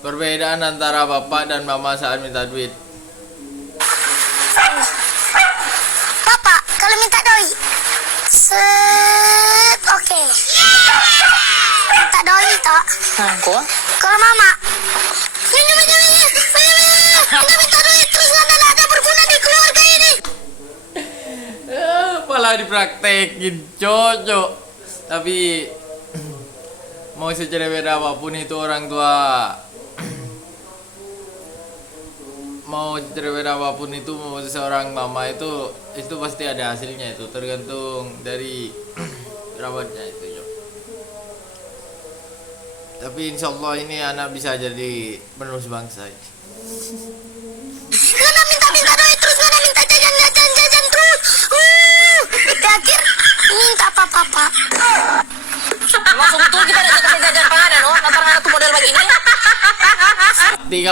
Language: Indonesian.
Perbedaan antara bapak dan mama saat minta duit. Bapak, kalau minta doi, set, oke. Minta doi toh. Kok? Kalau mama, minta duit terus nggak ada berguna di keluarga ini. Malah dipraktekin, cocok. Tapi mau secerewet apapun itu orang tua, mau cerewet apapun itu, mau seorang mama itu pasti ada hasilnya, itu tergantung dari rawatnya itu, Jo. Tapi insya Allah ini anak bisa jadi penerus bangsa. Karena minta doi terus, karena minta jajan terus. Akhir minta apa-apa. Langsung betul kita ada kasih jajan panganan, oh. Lantaran anak